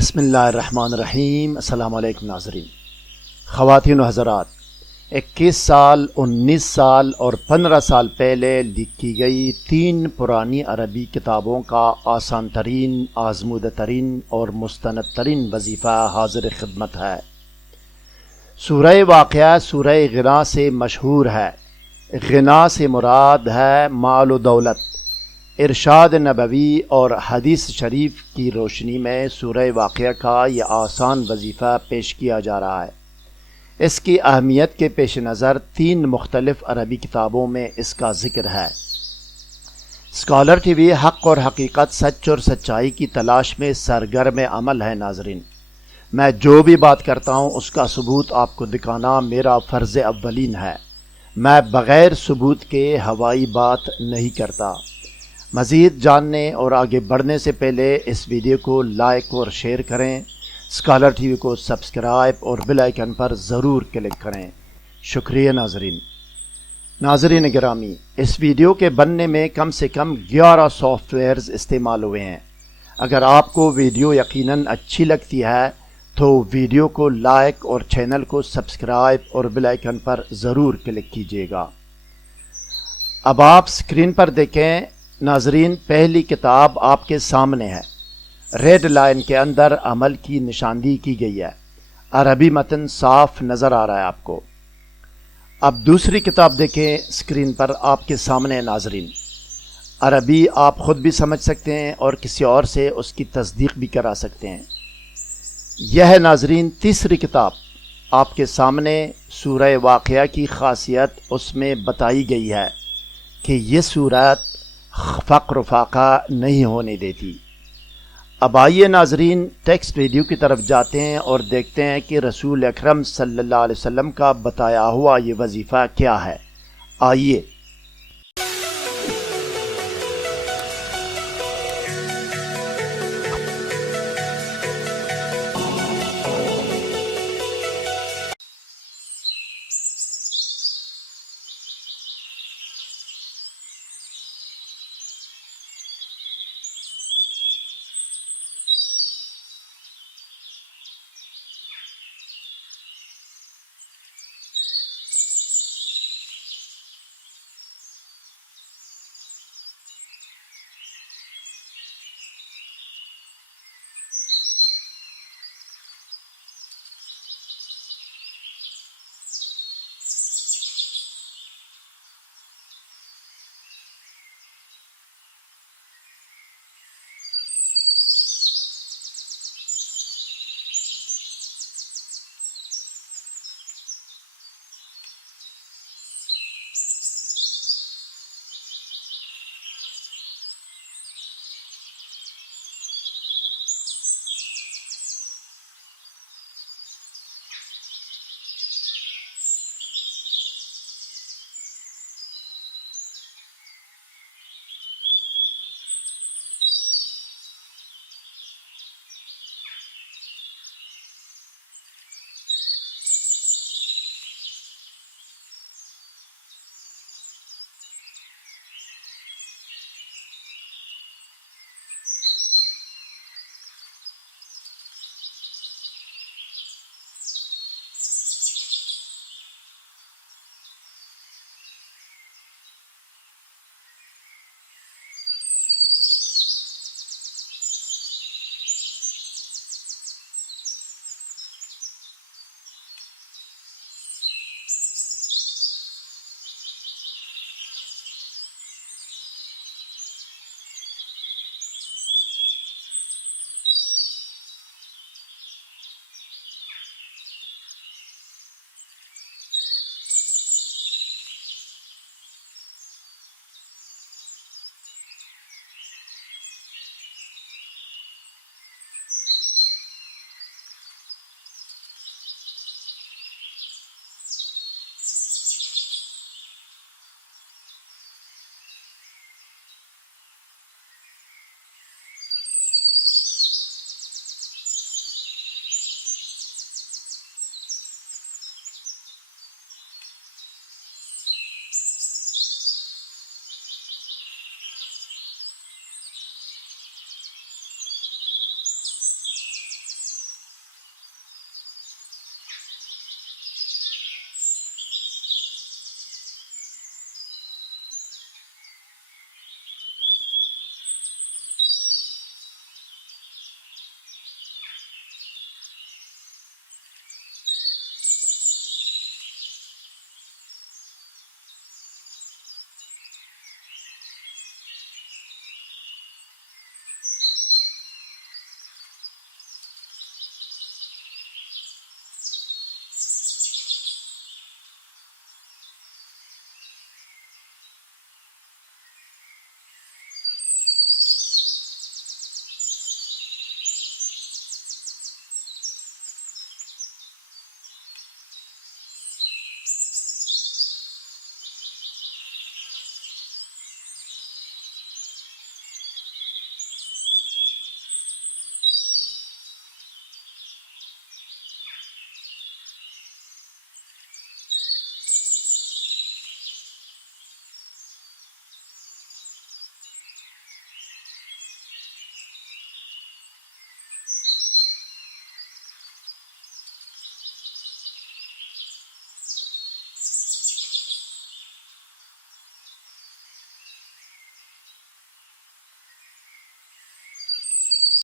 بسم اللہ الرحمن الرحیم۔ السلام علیکم ناظرین، خواتین و حضرات، 21 سال، 19 سال اور 15 سال پہلے لکھی گئی 3 پرانی عربی کتابوں کا آسان ترین، آزمودہ ترین اور مستند ترین وظیفہ حاضر خدمت ہے۔ سورہ واقعہ سورہ غنا سے مشہور ہے۔ غنا سے مراد ہے مال و دولت۔ ارشاد نبوی اور حدیث شریف کی روشنی میں سورہ واقعہ کا یہ آسان وظیفہ پیش کیا جا رہا ہے۔ اس کی اہمیت کے پیش نظر 3 مختلف عربی کتابوں میں اس کا ذکر ہے۔ اسکالر ٹی وی حق اور حقیقت، سچ اور سچائی کی تلاش میں سرگرم عمل ہے۔ ناظرین، میں جو بھی بات کرتا ہوں اس کا ثبوت آپ کو دکھانا میرا فرض اولین ہے۔ میں بغیر ثبوت کے ہوائی بات نہیں کرتا۔ مزید جاننے اور آگے بڑھنے سے پہلے اس ویڈیو کو لائک اور شیئر کریں، اسکالر ٹی وی کو سبسکرائب اور بیل آئیکن پر ضرور کلک کریں۔ شکریہ ناظرین گرامی، اس ویڈیو کے بننے میں کم سے کم 11 سافٹ ویئرز استعمال ہوئے ہیں۔ اگر آپ کو ویڈیو یقیناً اچھی لگتی ہے تو ویڈیو کو لائک اور چینل کو سبسکرائب اور بیل آئیکن پر ضرور کلک کیجیے گا۔ اب آپ اسکرین پر دیکھیں ناظرین، پہلی کتاب آپ کے سامنے ہے۔ ریڈ لائن کے اندر عمل کی نشاندہی کی گئی ہے۔ عربی متن صاف نظر آ رہا ہے آپ کو۔ اب دوسری کتاب دیکھیں اسکرین پر آپ کے سامنے ناظرین۔ عربی آپ خود بھی سمجھ سکتے ہیں اور کسی اور سے اس کی تصدیق بھی کرا سکتے ہیں۔ یہ ہے ناظرین تیسری کتاب آپ کے سامنے۔ سورہ واقعہ کی خاصیت اس میں بتائی گئی ہے کہ یہ سورت فقر و فاقہ نہیں ہونے دیتی۔ اب آئیے ناظرین ٹیکسٹ ویڈیو کی طرف جاتے ہیں اور دیکھتے ہیں کہ رسول اکرم صلی اللہ علیہ وسلم کا بتایا ہوا یہ وظیفہ کیا ہے۔ آئیے